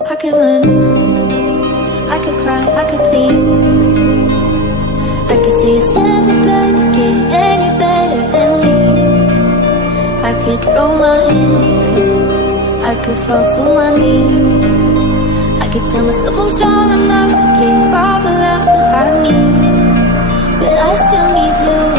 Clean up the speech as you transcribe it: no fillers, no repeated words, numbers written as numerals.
I could run, I could cry, I could plead. I could say it's never gonna get any better than me. I could throw my hands up, I could fall to my knees. I could tell myself I'm strong enough to give all the love that I need. But I still need you.